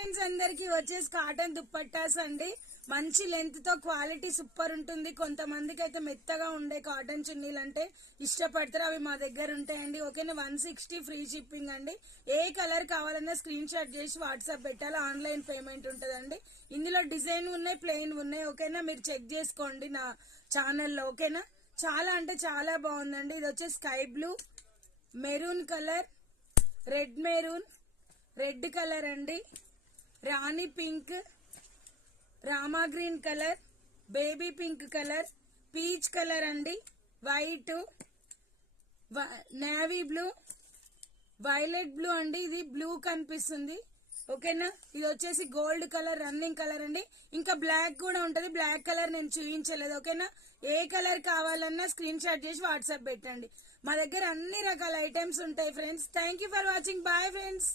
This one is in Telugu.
ఫ్రెండ్స్ అందరికి వచ్చేసి కాటన్ దుప్పట్టాస్ అండి. మంచి లెంత్ తో క్వాలిటీ సూపర్ ఉంటుంది. కొంతమందికి అయితే మెత్తగా ఉండే కాటన్ చున్నీలు అంటే ఇష్టపడతారు, అవి మా దగ్గర ఉంటాయండి. ఓకేనా, 160 ఫ్రీ షిప్పింగ్ అండి. ఏ కలర్ కావాలన్నా స్క్రీన్ షాట్ చేసి వాట్సాప్ పెట్టాలి, ఆన్లైన్ పేమెంట్ ఉంటుందండి. ఇందులో డిజైన్ ఉన్నాయి, ప్లెయిన్ ఉన్నాయి. ఓకేనా, మీరు చెక్ చేసుకోండి నా ఛానల్లో. ఓకేనా, చాలా అంటే చాలా బాగుందండి. ఇది వచ్చేసి sky blue, maroon colour, red colour అండి, rani pink, Rama green colour, baby pink colour, peach colour అండి, white, navy blue, violet blue అండి. ఇది బ్లూ కనిపిస్తుంది. ఓకేనా, ఇది వచ్చేసి గోల్డ్ కలర్, రన్నింగ్ కలర్ అండి. ఇంకా బ్లాక్ కూడా ఉంటది. బ్లాక్ కలర్ నేను చూపించలేదు. ఓకేనా, ఏ కలర్ కావాలన్నా స్క్రీన్ షాట్ చేసి వాట్సాప్ పెట్టండి. మా దగ్గర అన్ని రకాల ఐటమ్స్ ఉంటాయి friends. Thank you for watching. Bye friends.